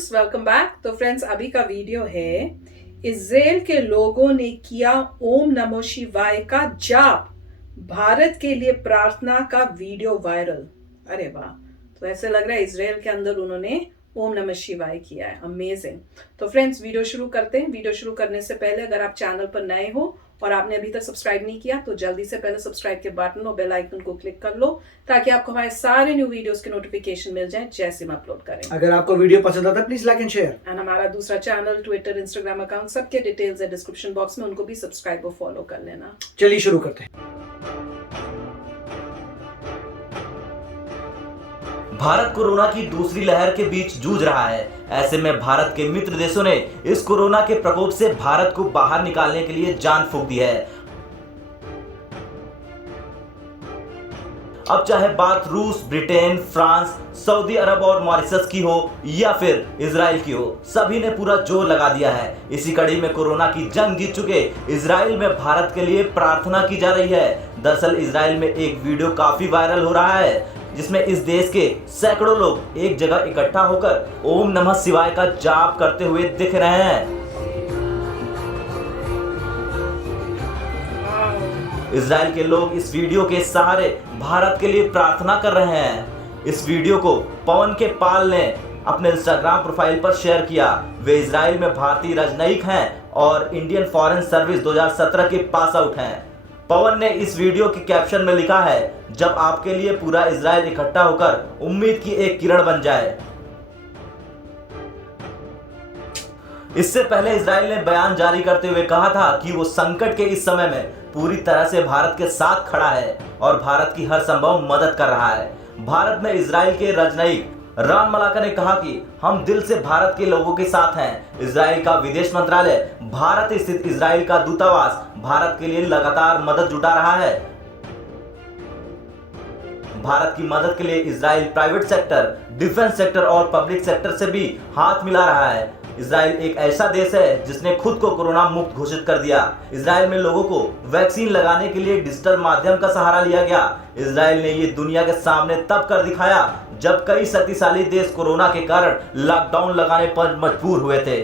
Friends, welcome back. तो friends, अभी का वीडियो है इजराइल के लोगों ने किया ओम नमो शिवाय का जाप, भारत के लिए प्रार्थना का वीडियो वायरल। अरे वाह! तो ऐसे लग रहा है इजराइल के अंदर उन्होंने ओम नमः शिवाय किया है। अमेजिंग। तो फ्रेंड्स, वीडियो शुरू करते हैं। वीडियो शुरू करने से पहले अगर आप चैनल पर नए हो और आपने अभी तक सब्सक्राइब नहीं किया तो जल्दी से पहले सब्सक्राइब के बटन और बेल आइकन को क्लिक कर लो ताकि आपको हमारे सारे न्यू वीडियोस के नोटिफिकेशन मिल जाएं जैसे हम अपलोड करें। अगर आपको वीडियो पसंद आता है please like and share. And हमारा दूसरा चैनल, ट्विटर, इंस्टाग्राम अकाउंट, सबके डिटेल्स है डिस्क्रिप्शन बॉक्स में, उनको भी सब्सक्राइब और फॉलो कर लेना। चलिए शुरू करते हैं। भारत कोरोना की दूसरी लहर के बीच जूझ रहा है। ऐसे में भारत के मित्र देशों ने इस कोरोना के प्रकोप से भारत को बाहर निकालने के लिए जान फूंक दी है। अब चाहे बात रूस, ब्रिटेन, फ्रांस, सऊदी अरब और मॉरिशस की हो या फिर इजराइल की हो, सभी ने पूरा जोर लगा दिया है। इसी कड़ी में कोरोना की जंग जीत चुके इजराइल में भारत के लिए प्रार्थना की जा रही है। दरअसल इजराइल में एक वीडियो काफी वायरल हो रहा है जिसमें इस देश के सैकड़ों लोग एक जगह इकट्ठा होकर ओम नमः शिवाय का जाप करते हुए दिख रहे हैं। इजराइल के लोग इस वीडियो के सहारे भारत के लिए प्रार्थना कर रहे हैं। इस वीडियो को पवन के पाल ने अपने इंस्टाग्राम प्रोफाइल पर शेयर किया। वे इजराइल में भारतीय राजनयिक हैं और इंडियन फॉरेन सर्विस 2017 के पास आउट हैं। पवन ने इस वीडियो के कैप्शन में लिखा है, जब आपके लिए पूरा इजराइल इकट्ठा होकर उम्मीद की एक किरण बन जाए। इससे पहले इजराइल ने बयान जारी करते हुए कहा था कि वो संकट के इस समय में पूरी तरह से भारत के साथ खड़ा है और भारत की हर संभव मदद कर रहा है। भारत में इजराइल के राजनयिक राम मलाका ने कहा कि हम दिल से भारत के लोगों के साथ हैं। इजराइल का विदेश मंत्रालय, भारत स्थित इजराइल का दूतावास भारत के लिए लगातार मदद जुटा रहा है। भारत की मदद के लिए Israel private sector, defence sector और पब्लिक सेक्टर से भी हाथ मिला रहा है। इजराइल एक ऐसा देश है जिसने खुद को कोरोना मुक्त घोषित कर दिया। इजराइल में लोगों को वैक्सीन लगाने के लिए डिजिटल माध्यम का सहारा लिया गया। इजराइल ने ये दुनिया के सामने तब कर दिखाया जब कई शक्तिशाली देश कोरोना के कारण लॉकडाउन लगाने पर मजबूर हुए थे।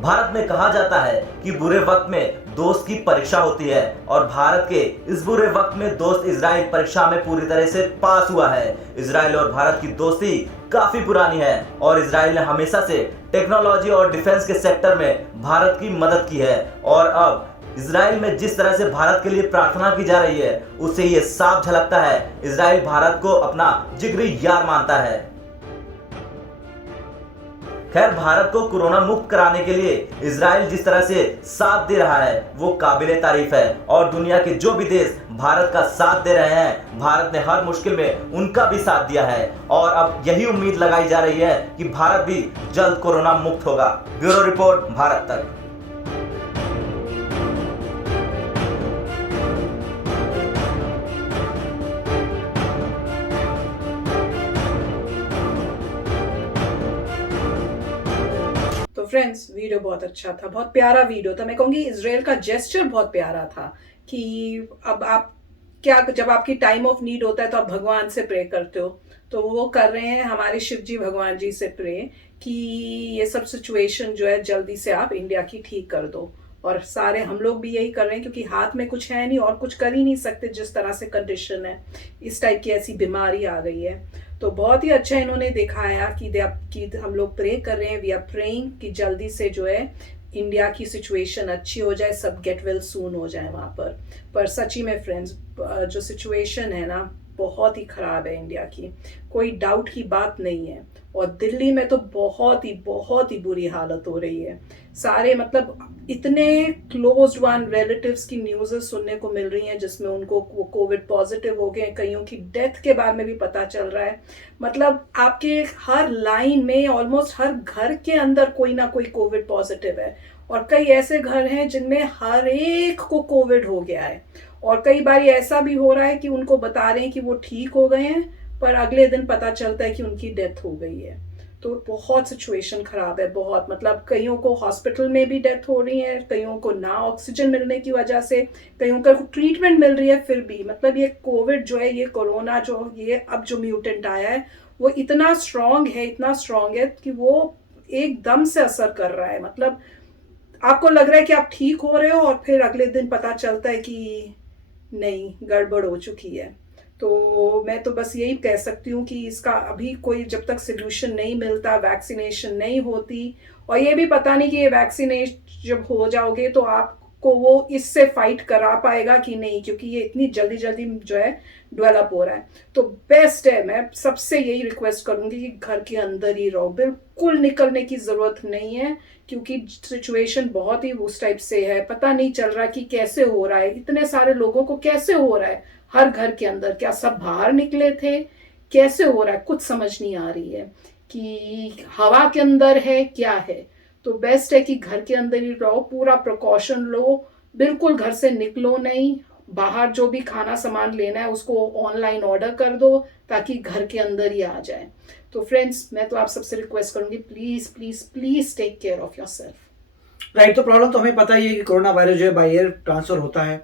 भारत में कहा जाता है कि बुरे वक्त में दोस्त की परीक्षा होती है और भारत के इस बुरे वक्त में दोस्त इजराइल परीक्षा में पूरी तरह से पास हुआ है। इजराइल और भारत की दोस्ती काफी पुरानी है और इजराइल ने हमेशा से टेक्नोलॉजी और डिफेंस के सेक्टर में भारत की मदद की है और अब इजराइल में जिस तरह से भारत के लिए प्रार्थना की जा रही है उससे ये साफ झलकता है इजराइल भारत को अपना जिगरी यार मानता है। खैर, भारत को कोरोना मुक्त कराने के लिए इजराइल जिस तरह से साथ दे रहा है वो काबिले तारीफ है और दुनिया के जो भी देश भारत का साथ दे रहे हैं, भारत ने हर मुश्किल में उनका भी साथ दिया है और अब यही उम्मीद लगाई जा रही है कि भारत भी जल्द कोरोना मुक्त होगा। ब्यूरो रिपोर्ट, भारत तक। तो फ्रेंड्स, वीडियो बहुत अच्छा था, बहुत प्यारा वीडियो था। मैं कहूँगी इजराइल का जेस्चर बहुत प्यारा था कि अब आप क्या, जब आपकी टाइम ऑफ नीड होता है तो आप भगवान से प्रे करते हो, तो वो कर रहे हैं हमारे शिव जी भगवान जी से प्रे कि ये सब सिचुएशन जो है जल्दी से आप इंडिया की ठीक कर दो। और सारे हम लोग भी यही कर रहे हैं क्योंकि हाथ में कुछ है नहीं और कुछ कर ही नहीं सकते जिस तरह से कंडीशन है, इस टाइप की ऐसी बीमारी आ गई है। तो बहुत ही अच्छा इन्होंने दिखाया कि हम लोग प्रे कर रहे हैं, वी आर प्रेइंग कि जल्दी से जो है इंडिया की सिचुएशन अच्छी हो जाए, सब गेट वेल सून हो जाए वहाँ पर सच्ची में फ्रेंड्स, जो सिचुएशन है ना बहुत ही ख़राब है इंडिया की, कोई डाउट की बात नहीं है। और दिल्ली में तो बहुत ही बुरी हालत हो रही है। सारे मतलब इतने क्लोज्ड वन रिलेटिव्स की न्यूज़ सुनने को मिल रही हैं जिसमें उनको वो कोविड पॉजिटिव हो गए, कईयों की डेथ के बारे में भी पता चल रहा है। मतलब आपके हर लाइन में, ऑलमोस्ट हर घर के अंदर कोई ना कोई कोविड पॉजिटिव है और कई ऐसे घर हैं जिनमें हर एक को कोविड हो गया है। और कई बार ऐसा भी हो रहा है कि उनको बता रहे हैं कि वो ठीक हो गए हैं पर अगले दिन पता चलता है कि उनकी डेथ हो गई है। तो बहुत सिचुएशन खराब है, बहुत मतलब कईयों को हॉस्पिटल में भी डेथ हो रही है, कईयों को ना ऑक्सीजन मिलने की वजह से, कईयों को ट्रीटमेंट मिल रही है फिर भी। मतलब ये कोविड जो है, ये कोरोना जो ये अब जो म्यूटेंट आया है वो इतना स्ट्रांग है कि वो एकदम से असर कर रहा है। मतलब आपको लग रहा है कि आप ठीक हो रहे हो और फिर अगले दिन पता चलता है कि नहीं, गड़बड़ हो चुकी है। तो मैं तो बस यही कह सकती हूँ कि इसका अभी कोई जब तक सोल्यूशन नहीं मिलता, वैक्सीनेशन नहीं होती, और ये भी पता नहीं कि ये वैक्सीनेट जब हो जाओगे तो आपको वो इससे फाइट करा पाएगा कि नहीं, क्योंकि ये इतनी जल्दी जल्दी जो है डेवलप हो रहा है। तो बेस्ट है, मैं सबसे यही रिक्वेस्ट करूंगी कि घर के अंदर ही रहो, बिल्कुल निकलने की ज़रूरत नहीं है, क्योंकि सिचुएशन बहुत ही उस टाइप से है। पता नहीं चल रहा कि कैसे हो रहा है, इतने सारे लोगों को कैसे हो रहा है हर घर के अंदर। क्या सब बाहर निकले थे, कैसे हो रहा है, कुछ समझ नहीं आ रही है कि हवा के अंदर है क्या है। तो बेस्ट है कि घर के अंदर ही रहो, पूरा प्रिकॉशन लो, बिल्कुल घर से निकलो नहीं। बाहर जो भी खाना सामान लेना है उसको ऑनलाइन ऑर्डर कर दो ताकि घर के अंदर ही आ जाए। तो फ्रेंड्स, मैं तो आप सबसे रिक्वेस्ट करूंगी, please please please take care of yourself. Right, तो प्रॉब्लम तो हमें पता ही है कि कोरोना वायरस जो है बाई एयर ट्रांसफर होता है,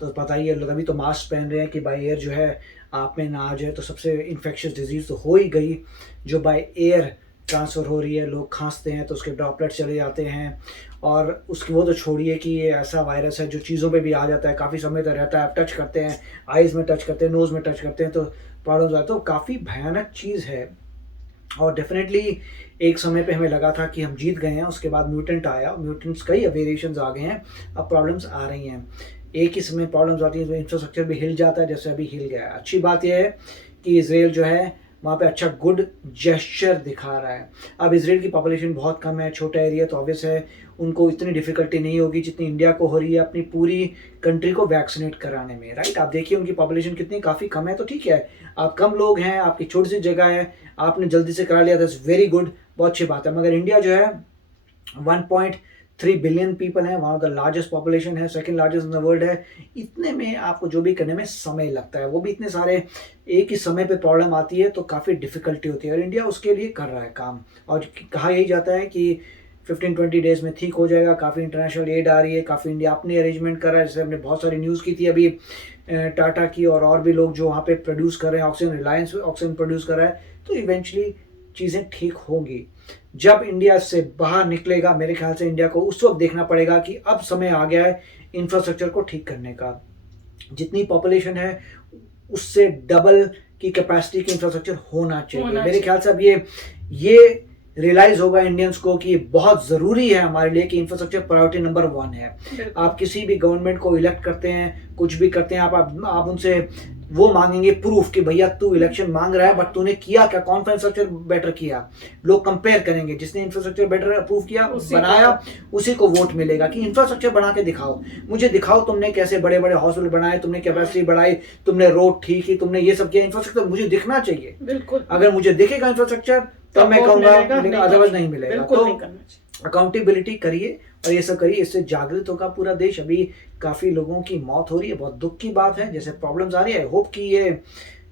तो पता ही है, लोग अभी तो मास्क पहन रहे हैं कि बाई एयर जो है आप में ना आ जाए। तो सबसे इन्फेक्शियस डिजीज़ तो हो ही गई जो बाई एयर ट्रांसफ़र हो रही है। लोग खांसते हैं तो उसके ड्रॉपलेट चले जाते हैं, और उसकी वो तो छोड़िए कि ये ऐसा वायरस है जो चीज़ों पे भी आ जाता है, काफ़ी समय तक रहता है। आप टच करते हैं, आइज़ में टच करते हैं, नोज़ में टच करते हैं, तो प्रॉब्लम्स आते हैं। तो काफ़ी भयानक चीज़ है, और डेफिनेटली एक समय पे हमें लगा था कि हम जीत गए हैं। उसके बाद म्यूटेंट आया, म्यूटेंट्स कई वेरिएशंस आ गए हैं, अब प्रॉब्लम्स आ रही हैं। एक ही समय प्रॉब्लम्स आती है तो इंफ्रास्ट्रक्चर भी हिल जाता है, जैसे अभी हिल गया है। अच्छी बात यह है कि इजराइल जो है वहाँ पे अच्छा गुड जेस्चर दिखा रहा है। अब इजराइल की पॉपुलेशन बहुत कम है, छोटा एरिया, तो ऑब्वियस है उनको इतनी डिफिकल्टी नहीं होगी जितनी इंडिया को हो रही है अपनी पूरी कंट्री को वैक्सीनेट कराने में। राइट, आप देखिए उनकी पॉपुलेशन कितनी काफ़ी कम है, तो ठीक है, आप कम लोग हैं, आपकी छोटी सी जगह है, आपने जल्दी से करा लिया, दैट्स वेरी गुड, बहुत अच्छी बात है। मगर इंडिया जो है 1.3 बिलियन पीपल हैं, one of the largest population है, second largest in the world है। इतने में आपको जो भी करने में समय लगता है, वो भी इतने सारे एक ही समय पे प्रॉब्लम आती है, तो काफ़ी डिफिकल्टी होती है, और इंडिया उसके लिए कर रहा है काम। और कहा यही जाता है कि 15-20 डेज में ठीक हो जाएगा। काफ़ी इंटरनेशनल एड आ रही है, काफ़ी इंडिया अपने अरेंजमेंट कर रहा है, जैसे हमने बहुत सारी न्यूज़ की थी अभी टाटा की, और भी लोग जो वहाँ पे प्रोड्यूस कर रहे हैं ऑक्सीजन, रिलायंस ऑक्सीजन प्रोड्यूस कर रहा है। तो इवेंचुअली चीज़ें ठीक होंगी। जब इंडिया से बाहर निकलेगा, मेरे ख्याल से इंडिया को उस वक्त देखना पड़ेगा कि अब समय आ गया है इंफ्रास्ट्रक्चर को ठीक करने का। जितनी पॉपुलेशन है उससे डबल की कैपेसिटी की इंफ्रास्ट्रक्चर होना चाहिए। मेरे ख्याल से अब ये रियलाइज होगा इंडियंस को कि ये बहुत ज़रूरी है हमारे लिए कि इंफ्रास्ट्रक्चर प्रायोरिटी नंबर 1 है। आप किसी भी गवर्नमेंट को इलेक्ट करते हैं, कुछ भी करते हैं, आप उनसे वो मांगेंगे प्रूफ कि भैया तू इलेक्शन मांग रहा है बट तूने किया क्या, कौन सा इंफ्रास्ट्रक्चर बेटर किया। लोग कंपेयर करेंगे, जिसने इंफ्रास्ट्रक्चर बेटर अप्रूव किया, बनाया, उसी को वोट मिलेगा। कि इंफ्रास्ट्रक्चर बना के दिखाओ, मुझे दिखाओ तुमने कैसे बड़े बड़े हॉस्पिटल बनाए, तुमने कैपेसिटी बढ़ाई, तुमने रोड ठीक की, तुमने ये सब किया। इंफ्रास्ट्रक्चर मुझे दिखना चाहिए, बिल्कुल। अगर मुझे दिखेगा इंफ्रास्ट्रक्चर तब मैं कहूँगा, लेकिन अदरवाइज नहीं मिलेगा। तो अकाउंटेबिलिटी करिए और ये सब करिए, इससे जागृत होगा पूरा देश। अभी काफ़ी लोगों की मौत हो रही है, बहुत दुख की बात है, जैसे प्रॉब्लम्स आ रही है। आई होप कि ये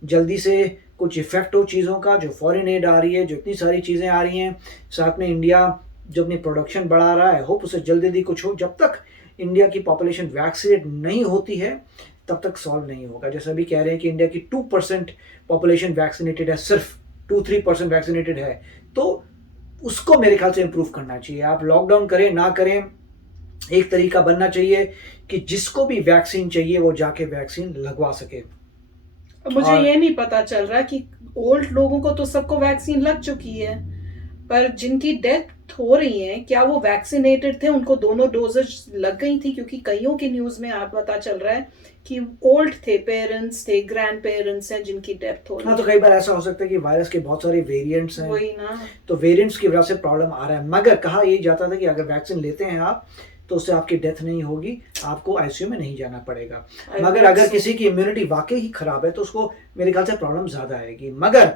जल्दी से कुछ इफेक्ट हो चीज़ों का, जो फॉरेन एड आ रही है, जो इतनी सारी चीज़ें आ रही हैं, साथ में इंडिया जो अपनी प्रोडक्शन बढ़ा रहा है, होप उसे जल्दी जल्दी कुछ हो। जब तक इंडिया की पॉपुलेशन वैक्सीनेट नहीं होती है तब तक सॉल्व नहीं होगा। जैसे अभी कह रहे हैं कि इंडिया की 2% पॉपुलेशन वैक्सीनेटेड है, सिर्फ 2-3% वैक्सीनेटेड है, तो उसको मेरे ख्याल से इम्प्रूव करना चाहिए। आप लॉकडाउन करें ना करें, एक तरीका बनना चाहिए कि जिसको भी वैक्सीन चाहिए वो जाके वैक्सीन लगवा सके। मुझे ये नहीं पता चल रहा कि ओल्ड लोगों को तो सबको वैक्सीन लग चुकी है, पर जिनकी डेथ हो रही है क्या वो वैक्सीनेटेड थे, उनको दोनों डोजेज लग गई थी? क्योंकि कईयों की न्यूज में आप पता चल रहा है कि ओल्ड थे, पेरेंट्स थे, ग्रैंड पेरेंट्स हैं जिनकी डेथ हो रही है। हाँ, तो कई बार ऐसा हो सकता है कि वायरस के बहुत सारे वेरिएंट्स हैं, वही ना, तो वेरिएंट्स की वजह से प्रॉब्लम आ रहा है। मगर कहा यही जाता था कि अगर वैक्सीन लेते हैं आप तो उससे आपकी डेथ नहीं होगी, आपको आईसीयू में नहीं जाना पड़ेगा। मगर अगर किसी की इम्यूनिटी वाकई ही खराब है तो उसको मेरे ख्याल से प्रॉब्लम ज्यादा आएगी। मगर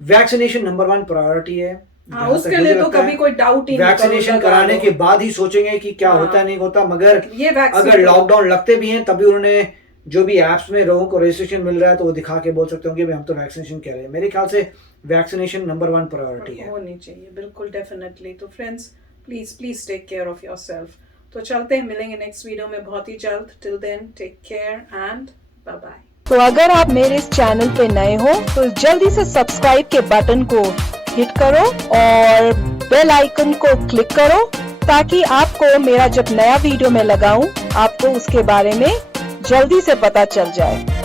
वैक्सीनेशन नंबर 1 प्रायोरिटी है। हाँ, उसके लिए तो कभी कोई डाउट ही नहीं। वैक्सीनेशन कराने के बाद ही सोचेंगे कि क्या होता नहीं होता। मगर ये अगर लॉकडाउन लगते भी हैं तभी उन्होंने जो भी ऐप्स में लोगों को रजिस्ट्रेशन मिल रहा है तो वो दिखा के बोल सकते होंगे हम तो वैक्सीनेशन कह रहे हैं। मेरे ख्याल से वैक्सीनेशन नंबर 1 प्रायोरिटी है, होनी चाहिए, बिल्कुल, डेफिनेटली। तो friends, please please take care of yourself. तो चलते हैं, मिलेंगे नेक्स्ट वीडियो में बहुत ही जल्द। Till then, take care and bye bye. तो अगर आप मेरे इस चैनल पे नए हो तो जल्दी से सब्सक्राइब के बटन को हिट करो और बेल आइकन को क्लिक करो ताकि आपको मेरा जब नया वीडियो मैं लगाऊं आपको उसके बारे में जल्दी से पता चल जाए।